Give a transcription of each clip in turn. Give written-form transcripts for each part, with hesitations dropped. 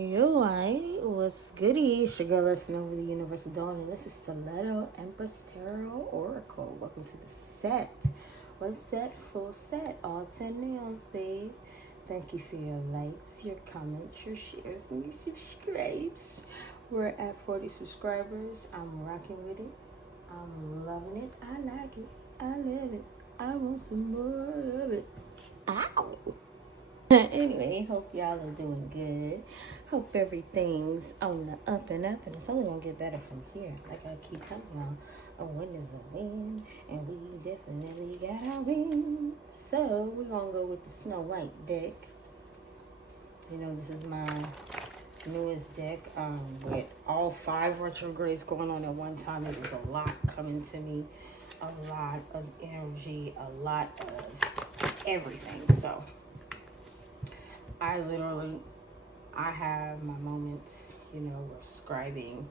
Yo, what's goody? It's your girl, let's know the universal dawn, and this is Stiletto Empress Tarot Oracle. Welcome to the set. What's set? Full set. All 10 nails, babe. Thank you for your likes, your comments, your shares, and your subscribes. We're at 40 subscribers. I'm rocking with it. I'm loving it. I like it. I love it. I want some more of it. Ow! Anyway, hope y'all are doing good. Hope everything's on the up and up, and it's only gonna get better from here. Like I keep telling y'all, a win is a win, and we definitely got our win. So we're gonna go with the Snow White deck. You know, this is my newest deck with all 5 retrogrades going on at one time. It was a lot coming to me, a lot of energy, a lot of everything. So I have my moments, you know, where scribing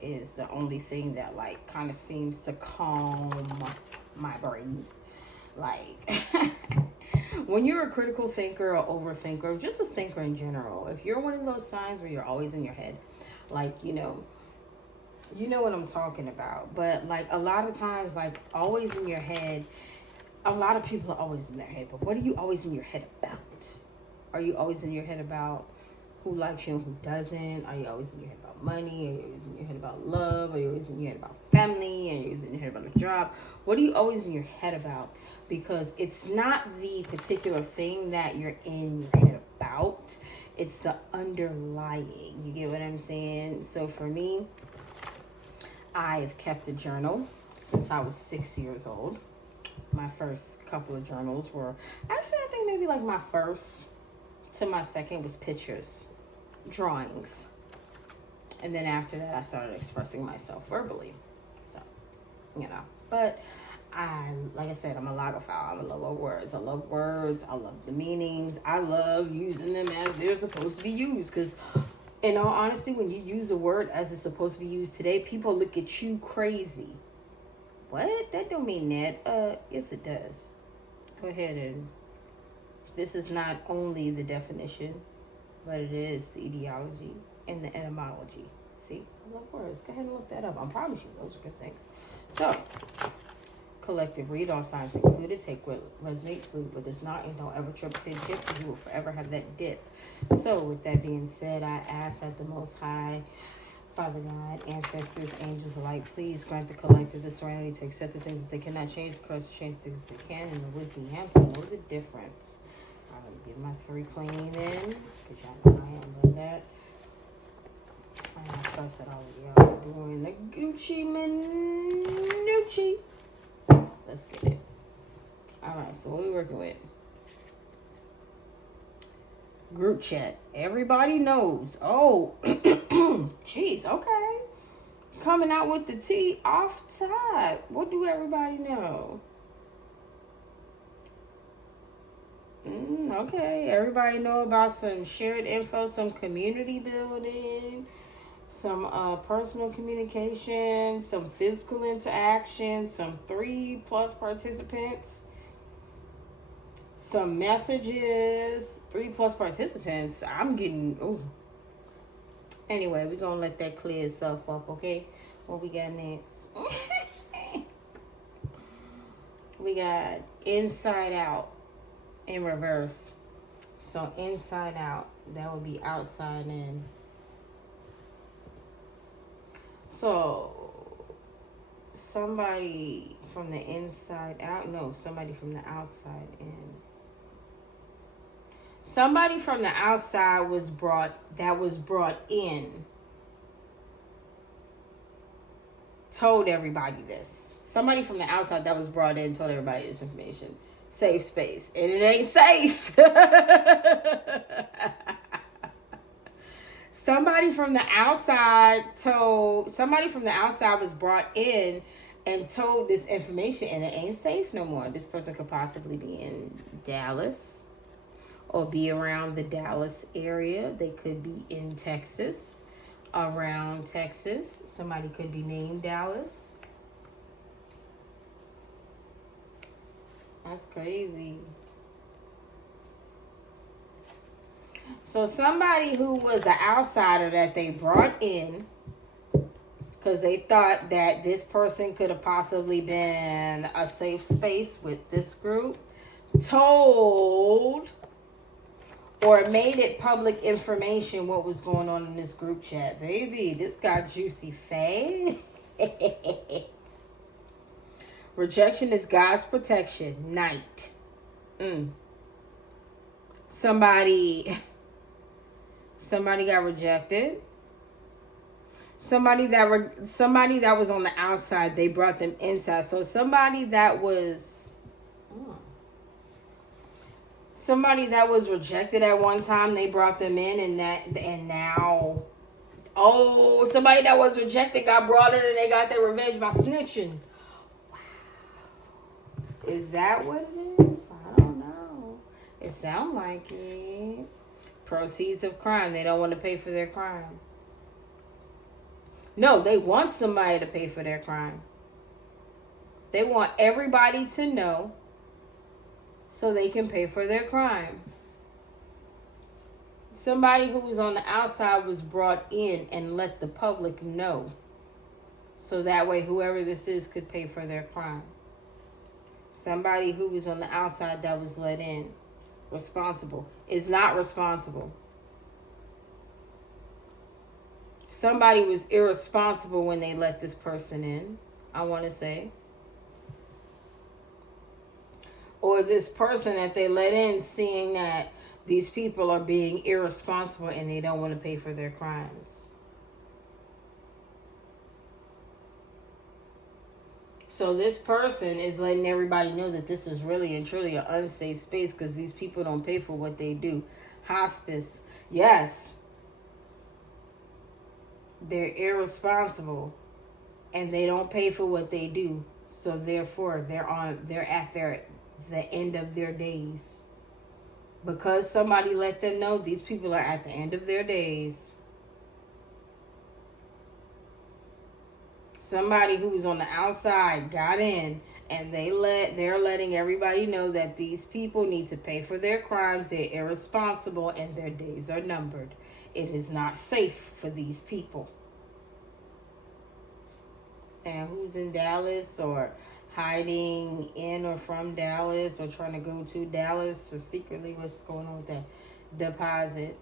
is the only thing that like kind of seems to calm my brain. Like when you're a critical thinker or overthinker, or just a thinker in general, if you're one of those signs where you're always in your head, like, you know what I'm talking about. But like a lot of times, like always in your head, a lot of people are always in their head, but what are you always in your head about? Are you always in your head about who likes you and who doesn't? Are you always in your head about money? Are you always in your head about love? Are you always in your head about family? Are you always in your head about a job? What are you always in your head about? Because it's not the particular thing that you're in your head about. It's the underlying. You get what I'm saying? So for me, I've kept a journal since I was 6 years old. My first couple of journals were, actually, I think maybe like my first to my second was pictures, drawings. And then after that, I started expressing myself verbally. So, you know, but like I said, I'm a logophile. I'm a lover of words. I love words. I love the meanings. I love using them as they're supposed to be used. Because in all honesty, when you use a word as it's supposed to be used today, people look at you crazy. What? That don't mean that. Yes, it does. Go ahead and... This is not only the definition, but it is the etiology and the etymology. See, I love words. Go ahead and look that up. I promise you, those are good things. So, collective read, all signs included. Take what resonates, leave what does not, and don't ever trip to dip, because you will forever have that dip. So, with that being said, I ask that the Most High, Father God, ancestors, angels alike, please grant the collective the serenity to accept the things that they cannot change, the courage to change things that they can, and the wisdom you have to know the difference. I'm going to get my 3 clean in, because y'all know I am with that. And I trust that all of y'all are doing the Gucci Manucci. Let's get it. Alright, so what are we working with? Group chat. Everybody knows. Oh, jeez, okay. Coming out with the tea off top. What do everybody know? Okay, everybody know about some shared info, some community building, some personal communication, some physical interaction, some 3+ participants, some messages, 3+ participants. I'm getting, ooh. Anyway, we're going to let that clear itself up, okay? What we got next? We got inside out in reverse. So inside out, that would be outside in. So somebody from the inside out, no, somebody from the outside in. Somebody from the outside was brought in, told everybody this. Somebody from the outside that was brought in told everybody this information. Safe space. And it ain't safe. Somebody from the outside was brought in and told this information, and it ain't safe no more. This person could possibly be in Dallas or be around the Dallas area. They could be in Texas, around Texas. Somebody could be named Dallas. That's crazy. So somebody who was an outsider that they brought in because they thought that this person could have possibly been a safe space with this group, told or made it public information what was going on in this group chat. Baby, this got juicy fast. Rejection is God's protection. Night. Somebody got rejected. Somebody that was on the outside, they brought them inside. So somebody that was rejected at one time, they brought them in, and now somebody that was rejected got brought in and they got their revenge by snitching. Wow. Is that what it is? I don't know. It sounds like it. Proceeds of crime. They don't want to pay for their crime. No, they want somebody to pay for their crime. They want everybody to know so they can pay for their crime. Somebody who was on the outside was brought in and let the public know. So that way whoever this is could pay for their crime. Somebody who was on the outside that was let in, responsible, is not responsible. Somebody was irresponsible when they let this person in, I want to say. Or this person that they let in, seeing that these people are being irresponsible and they don't want to pay for their crimes. So this person is letting everybody know that this is really and truly an unsafe space because these people don't pay for what they do. Hospice, yes. They're irresponsible and they don't pay for what they do. So therefore they're at the end of their days. Because somebody let them know these people are at the end of their days. Somebody who was on the outside got in and they're letting everybody know that these people need to pay for their crimes. They're irresponsible and their days are numbered. It is not safe for these people. And who's in Dallas or hiding in or from Dallas or trying to go to Dallas or secretly, what's going on with that? Deposit.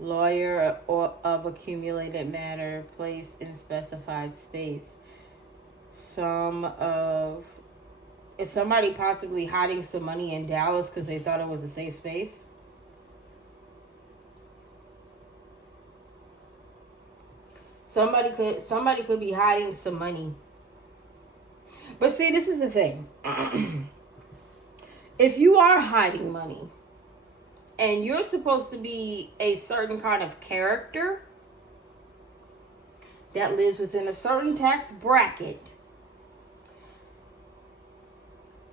Lawyer or of accumulated matter placed in specified space. Is somebody possibly hiding some money in Dallas because they thought it was a safe space? Somebody could be hiding some money. But see, this is the thing. If you are hiding money and you're supposed to be a certain kind of character that lives within a certain tax bracket,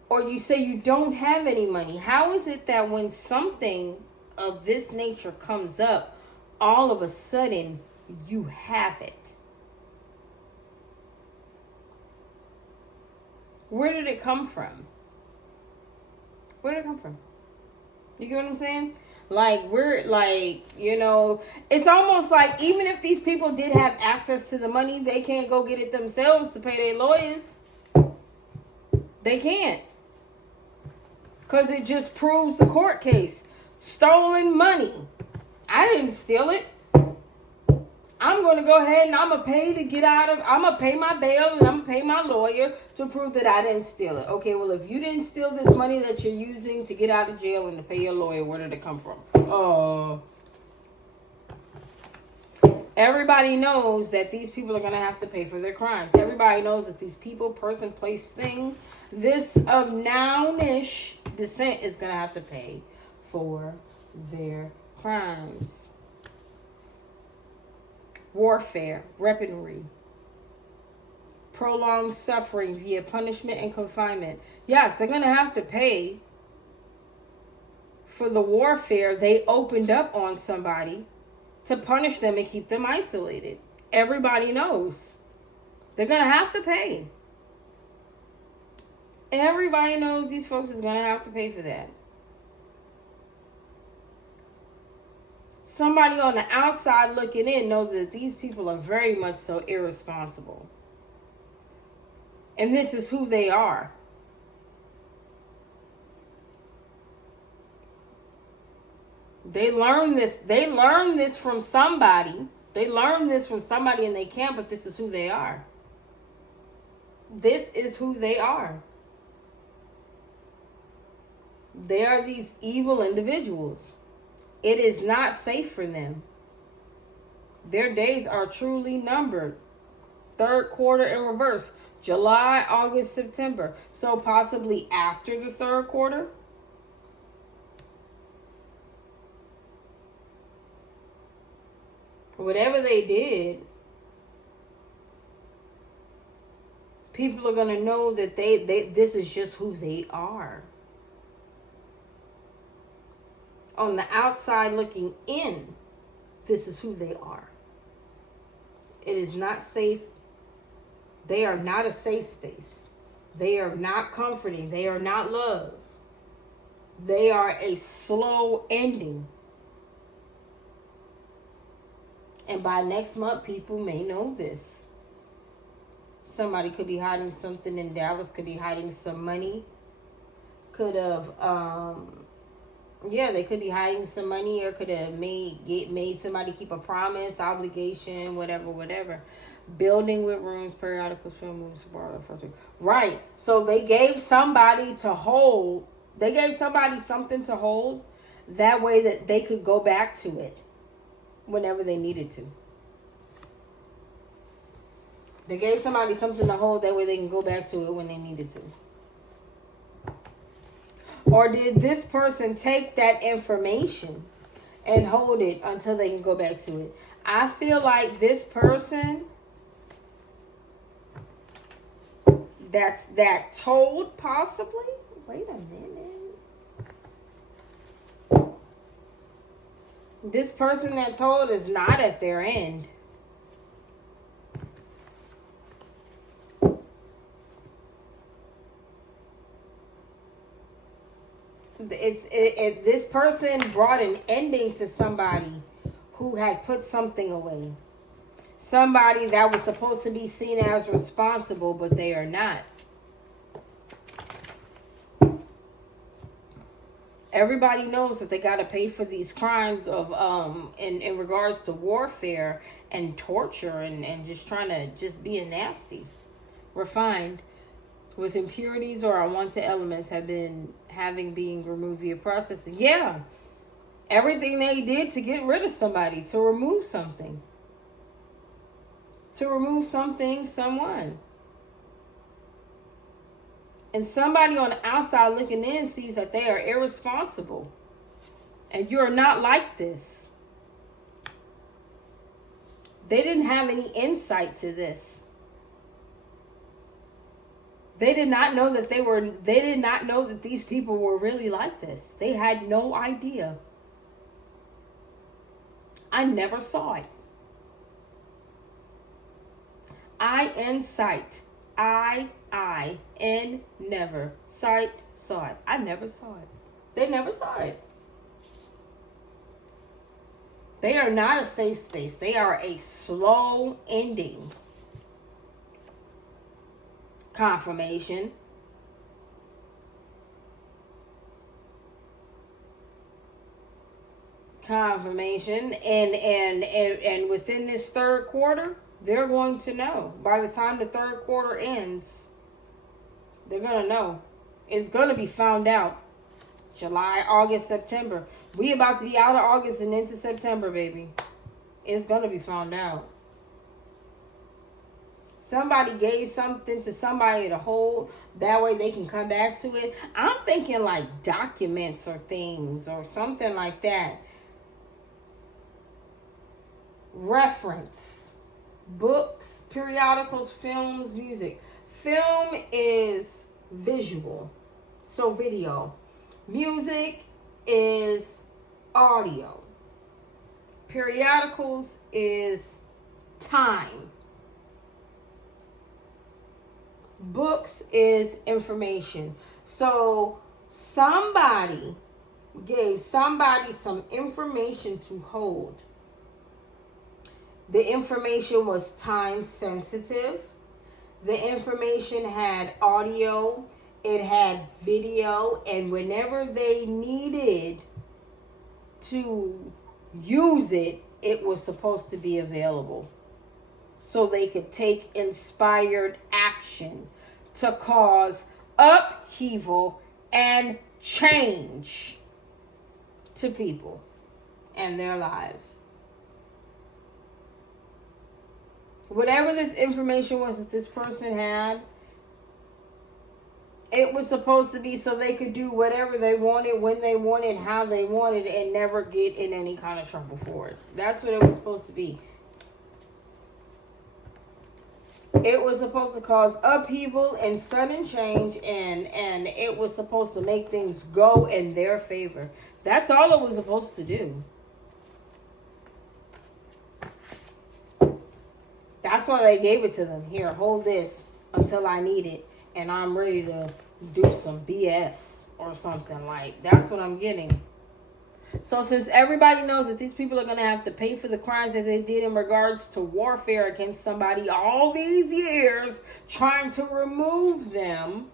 or you say you don't have any money, how is it that when something of this nature comes up, all of a sudden you have it? Where did it come from? Where did it come from? You get what I'm saying? It's almost like even if these people did have access to the money, they can't go get it themselves to pay their lawyers. They can't. Because it just proves the court case. Stolen money. I didn't steal it. I'm going to go ahead and I'm going to pay my bail and I'm going to pay my lawyer to prove that I didn't steal it. Okay, well, if you didn't steal this money that you're using to get out of jail and to pay your lawyer, where did it come from? Everybody knows that these people are going to have to pay for their crimes. Everybody knows that these people, person, place, thing, this of nounish descent is going to have to pay for their crimes. Warfare, weaponry, prolonged suffering via punishment and confinement. Yes, they're going to have to pay for the warfare they opened up on somebody to punish them and keep them isolated. Everybody knows. They're going to have to pay. Everybody knows these folks is going to have to pay for that. somebody on the outside looking in knows that these people are very much so irresponsible. And this is who they are. They learn this from somebody. They learn this from somebody and they can't, but this is who they are. This is who they are. They are these evil individuals. It is not safe for them. Their days are truly numbered. Third quarter in reverse. July, August, September. So possibly after the third quarter. Whatever they did, people are going to know that this is just who they are. On the outside looking in, this is who they are. It is not safe. They are not a safe space. They are not comforting. They are not love. They are a slow ending. And by next month, people may know this. Somebody could be hiding something in Dallas, could be hiding some money. Could have, they could be hiding some money, or could have made somebody keep a promise, obligation, whatever. Building with rooms, periodicals, film moves, right. So they gave somebody to hold. They gave somebody something to hold. That way that they could go back to it whenever they needed to. They gave somebody something to hold. That way they can go back to it when they needed to. Or did this person take that information and hold it until they can go back to it? I feel like this person that told, possibly. Wait a minute. This person that told is not at their end. This person brought an ending to somebody who had put something away. Somebody that was supposed to be seen as responsible, but they are not. Everybody knows that they got to pay for these crimes of in regards to warfare and torture and just trying to just being nasty, refined, with impurities or unwanted elements being removed via processing. Yeah, everything they did to get rid of somebody, to remove something. To remove something, someone. And somebody on the outside looking in sees that they are irresponsible. And you're not like this. They didn't have any insight to this. They did not know that they did not know that these people were really like this. They had no idea. I never saw it. Insight. Never. Sight, saw it. I never saw it. They never saw it. They are not a safe space. They are a slow ending. Confirmation. And within this third quarter, they're going to know. By the time the third quarter ends, they're going to know. It's going to be found out. July, August, September. We about to be out of August and into September, baby. It's going to be found out. Somebody gave something to somebody to hold. That way they can come back to it. I'm thinking like documents or things or something like that. Reference. Books, periodicals, films, music. Film is visual. So video. Music is audio. Periodicals is time. Books is information. So somebody gave somebody some information to hold. The information was time sensitive. The information had audio, it had video, and whenever they needed to use it, it was supposed to be available. So they could take inspired action to cause upheaval and change to people and their lives. Whatever this information was that this person had, it was supposed to be so they could do whatever they wanted, when they wanted, how they wanted, and never get in any kind of trouble for it. That's what it was supposed to be. It was supposed to cause upheaval and sudden change, and it was supposed to make things go in their favor. That's all it was supposed to do. That's why they gave it to them. Here, hold this until I need it, and I'm ready to do some BS or something. Like, that's what I'm getting. So since everybody knows that these people are going to have to pay for the crimes that they did in regards to warfare against somebody all these years, trying to remove them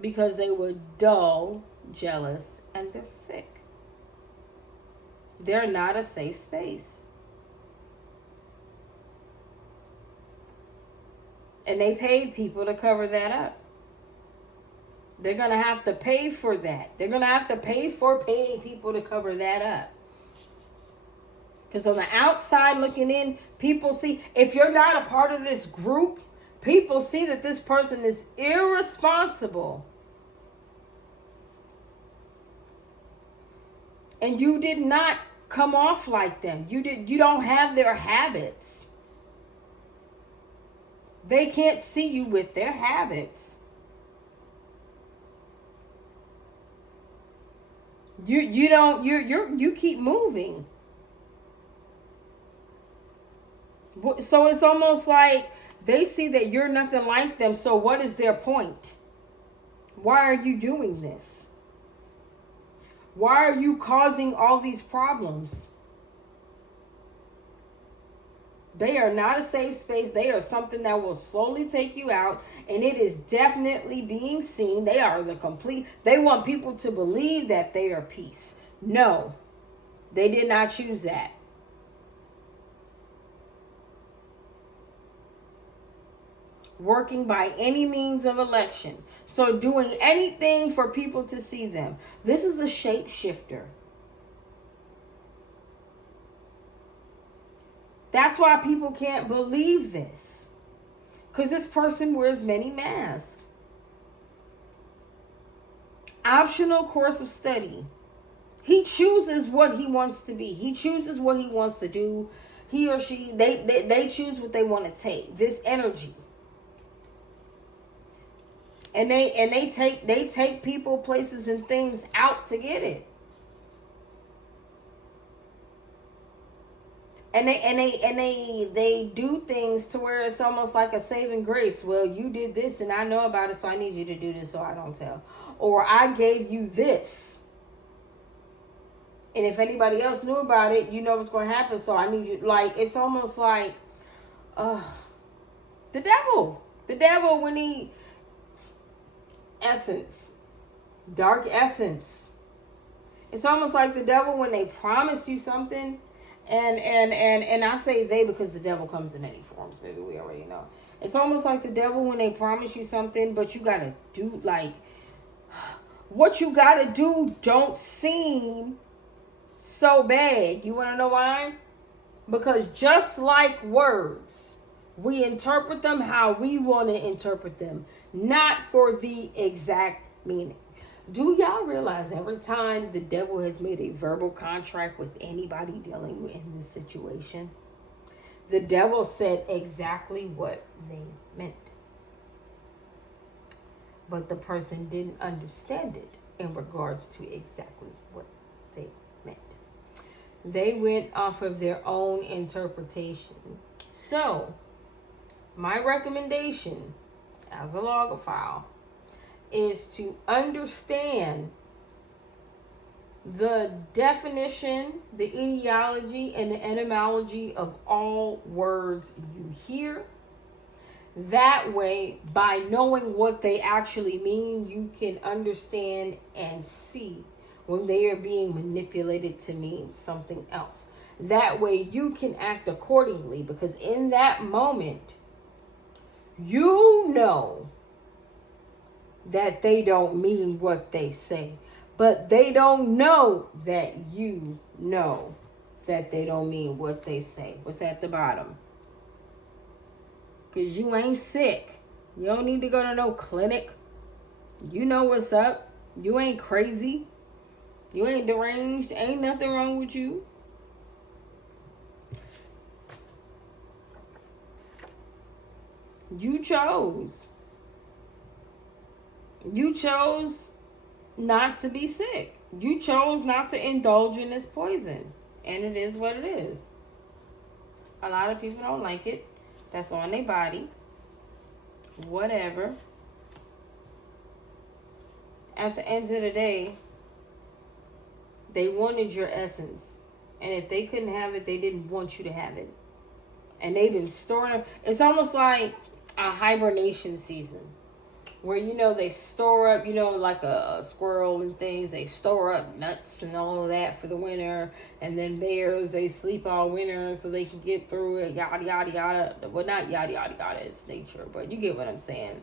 because they were dull, jealous, and they're sick. They're not a safe space. And they paid people to cover that up. They're going to have to pay for that. They're going to have to pay for paying people to cover that up. Because on the outside looking in, people see, if you're not a part of this group, people see that this person is irresponsible. And you did not come off like them. You don't have their habits. They can't see you with their habits. You keep moving. So it's almost like they see that you're nothing like them. So what is their point? Why are you doing this? Why are you causing all these problems? They are not a safe space. They are something that will slowly take you out. And it is definitely being seen. They want people to believe that they are peace. No, they did not choose that. Working by any means of election. So doing anything for people to see them. This is the shapeshifter. That's why people can't believe this. Because this person wears many masks. Optional course of study. He chooses what he wants to be. He chooses what he wants to do. He or she, they choose what they want to take. This energy. And they take people, places, and things out to get it. And they do things to where it's almost like a saving grace. Well, you did this and I know about it, so I need you to do this so I don't tell. Or I gave you this. And if anybody else knew about it, you know what's going to happen, so I need you. Like, it's almost like the devil. The devil when he... Essence. Dark essence. It's almost like the devil when they promise you something. And I say they because the devil comes in any forms, baby. We already know. It's almost like the devil when they promise you something, but you gotta do, like, what you gotta do don't seem so bad. You wanna know why? Because just like words, we interpret them how we want to interpret them, not for the exact meaning. Do y'all realize every time the devil has made a verbal contract with anybody dealing in this situation, the devil said exactly what they meant. But the person didn't understand it in regards to exactly what they meant. They went off of their own interpretation. So, my recommendation as a logophile is to understand the definition, the etiology, and the etymology of all words you hear. That way, by knowing what they actually mean, you can understand and see when they are being manipulated to mean something else. That way, you can act accordingly, because in that moment, you know that they don't mean what they say. But they don't know that you know that they don't mean what they say. What's at the bottom? Because you ain't sick. You don't need to go to no clinic. You know what's up. You ain't crazy. You ain't deranged. Ain't nothing wrong with you. You chose. You chose not to be sick. You chose not to indulge in this poison. And it is what it is. A lot of people don't like it. That's on their body. Whatever. At the end of the day, they wanted your essence. And if they couldn't have it, they didn't want you to have it. And they've been storing it. It's almost like a hibernation season. Where, they store up, like a squirrel and things. They store up nuts and all of that for the winter. And then bears, they sleep all winter so they can get through it. Yada, yada, yada. Well, not yada, yada, yada. It's nature. But you get what I'm saying.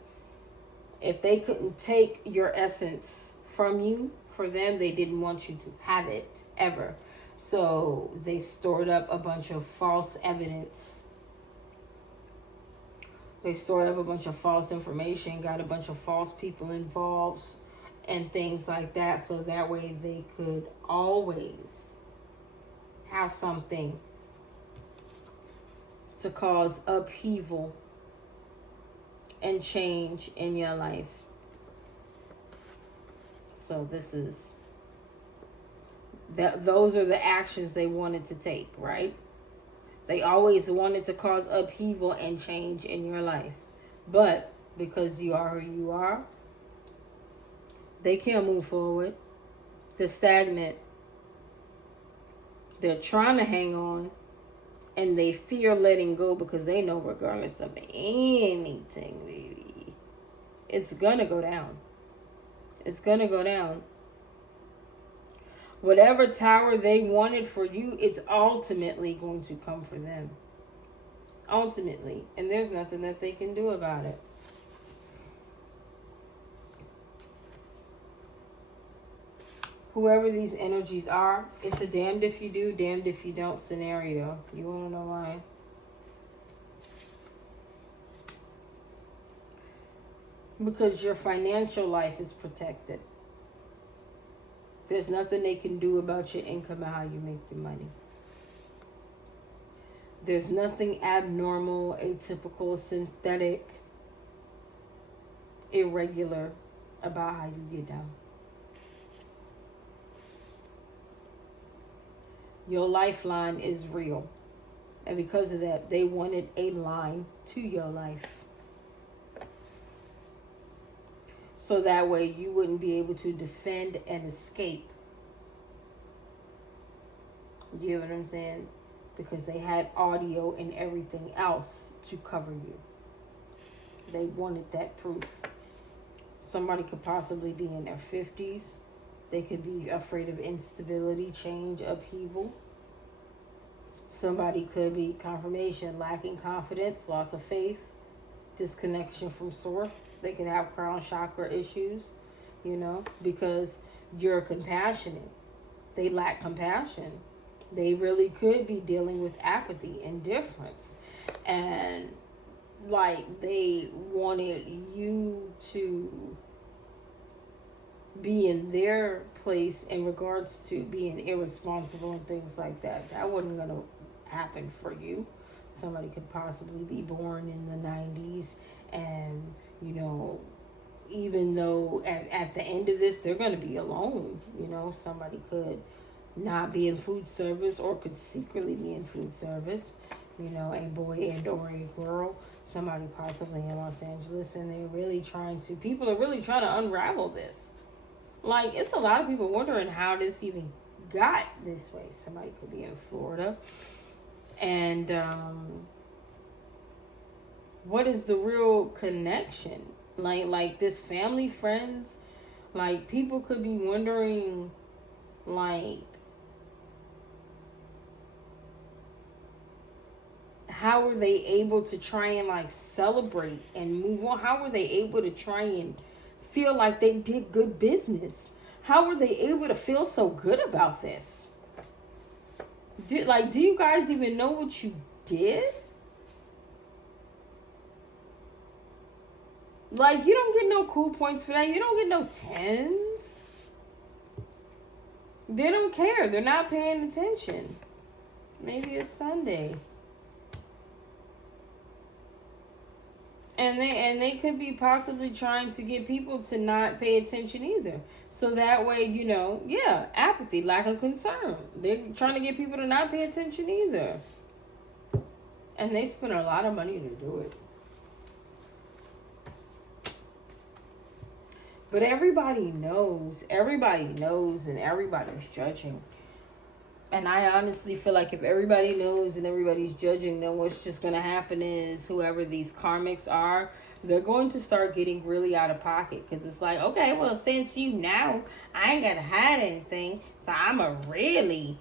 If they couldn't take your essence from you, for them, they didn't want you to have it ever. So they stored up a bunch of false evidence. They stored up a bunch of false information, got a bunch of false people involved and things like that. So that way they could always have something to cause upheaval and change in your life. So those are the actions they wanted to take, right? They always wanted to cause upheaval and change in your life. But because you are who you are, they can't move forward. They're stagnant. They're trying to hang on. And they fear letting go because they know regardless of anything, baby, it's going to go down. It's going to go down. Whatever tower they wanted for you, it's ultimately going to come for them. Ultimately. And there's nothing that they can do about it. Whoever these energies are, it's a damned if you do, damned if you don't scenario. You want to know why? Because your financial life is protected. There's nothing they can do about your income and how you make your money. There's nothing abnormal, atypical, synthetic, irregular about how you get down. Your lifeline is real. And because of that, they wanted a line to your life. So that way you wouldn't be able to defend and escape. You get what I'm saying? Because they had audio and everything else to cover you. They wanted that proof. Somebody could possibly be in their 50s. They could be afraid of instability, change, upheaval. Somebody could be confirmation, lacking confidence, loss of faith, disconnection from source. They could have crown chakra issues, because you're compassionate. They lack compassion. They really could be dealing with apathy, indifference. And they wanted you to be in their place in regards to being irresponsible and things like that. That wasn't going to happen for you. Somebody could possibly be born in the 90s and, even though at the end of this, they're going to be alone. Somebody could not be in food service or could secretly be in food service. A boy and or a girl. Somebody possibly in Los Angeles, and people are really trying to unravel this. Like, it's a lot of people wondering how this even got this way. Somebody could be in Florida. And what is the real connection? Like this family, friends, like people could be wondering, like, how were they able to try and like celebrate and move on? How were they able to try and feel like they did good business? How were they able to feel so good about this? Do you guys even know what you did? Like, you don't get no cool points for that. You don't get no 10s. They don't care. They're not paying attention. Maybe it's Sunday. And they could be possibly trying to get people to not pay attention either. So that way, apathy, lack of concern. They're trying to get people to not pay attention either. And they spend a lot of money to do it. But everybody knows, and everybody's judging. And I honestly feel like if everybody knows and everybody's judging, then what's just going to happen is whoever these karmics are, they're going to start getting really out of pocket. Because it's like, okay, well, since you know, I ain't got to hide anything. So I'm going to really,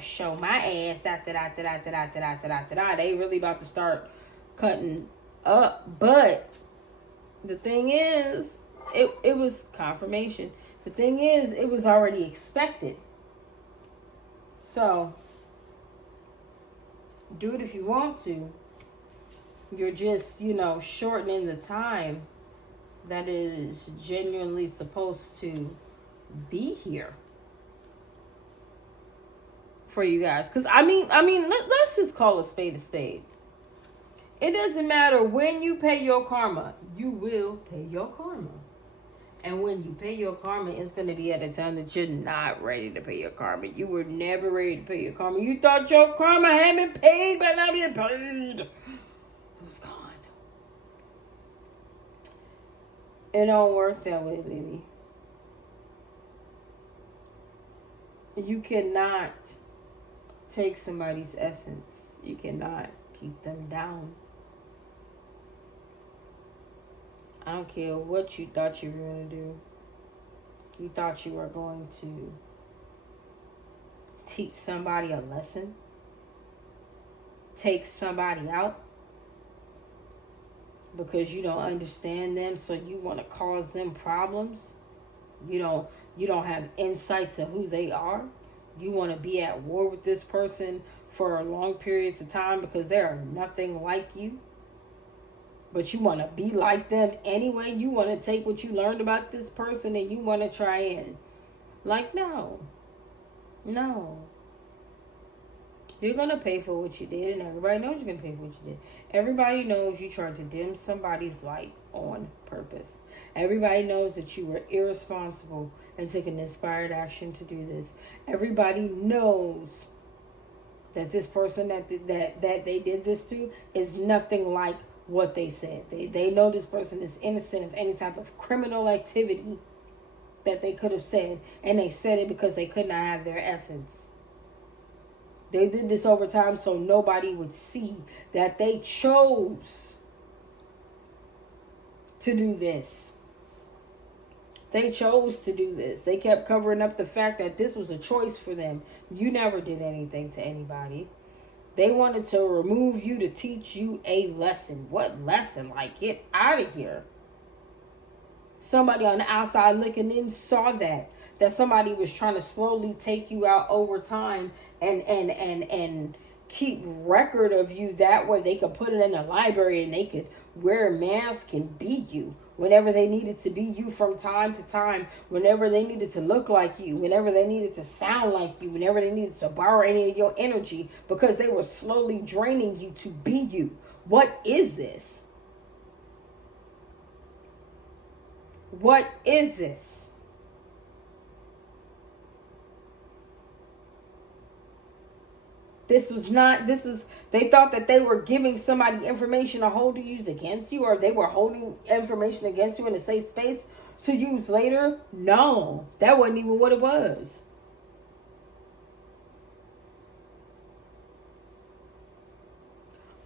show my ass. They really about to start cutting up. But the thing is, it was confirmation. The thing is, it was already expected. So, do it if you want to. You're just, shortening the time that is genuinely supposed to be here for you guys. Because, let's just call a spade a spade. It doesn't matter when you pay your karma. You will pay your karma. And when you pay your karma, it's going to be at a time that you're not ready to pay your karma. You were never ready to pay your karma. You thought your karma had been paid, but not being paid. It was gone. It don't work that way, baby. You cannot take somebody's essence. You cannot keep them down. I don't care what you thought you were going to do. You thought you were going to teach somebody a lesson? Take somebody out? Because you don't understand them, so you want to cause them problems? You don't have insight to who they are? You want to be at war with this person for long periods of time because they are nothing like you? But you want to be like them anyway. You want to take what you learned about this person and you want to try and... no. You're going to pay for what you did, and everybody knows you're going to pay for what you did. Everybody knows you tried to dim somebody's light on purpose. Everybody knows that you were irresponsible and took an inspired action to do this. Everybody knows that this person that they did this to is nothing like what they said. They know this person is innocent of any type of criminal activity that they could have said, and they said it because they could not have their essence. They did this over time so nobody would see that they chose to do this. They chose to do this. They kept covering up the fact that this was a choice for them. You never did anything to anybody. They wanted to remove you to teach you a lesson. What lesson? Like, get out of here. Somebody on the outside looking in saw that somebody was trying to slowly take you out over time and keep record of you. That way they could put it in the library and they could wear a mask and be you whenever they needed to be you from time to time, whenever they needed to look like you, whenever they needed to sound like you, whenever they needed to borrow any of your energy, because they were slowly draining you to be you. What is this? What is this? They thought that they were giving somebody information to hold to use against you, or they were holding information against you in a safe space to use later? No, that wasn't even what it was.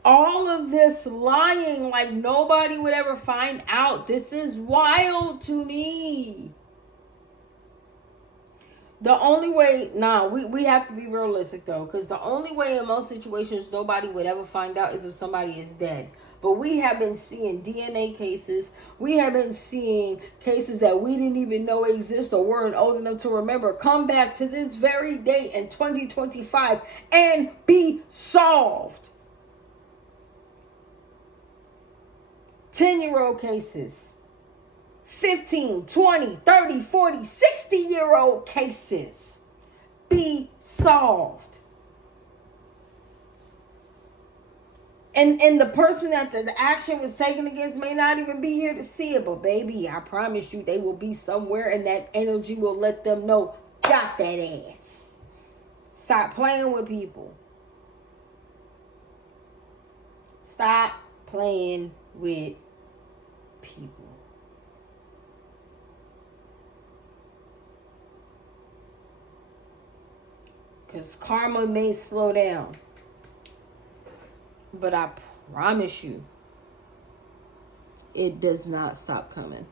All of this lying like nobody would ever find out. This is wild to me. The only way, we have to be realistic though, because the only way in most situations nobody would ever find out is if somebody is dead. But we have been seeing DNA cases. We have been seeing cases that we didn't even know exist or weren't old enough to remember come back to this very day in 2025 and be solved. 10-year-old cases, 15, 20, 30, 40, 60-year-old cases be solved. And the person that the action was taken against may not even be here to see it. But baby, I promise you they will be somewhere, and that energy will let them know, got that ass. Stop playing with people. Stop playing with people. Because karma may slow down, but I promise you it does not stop coming.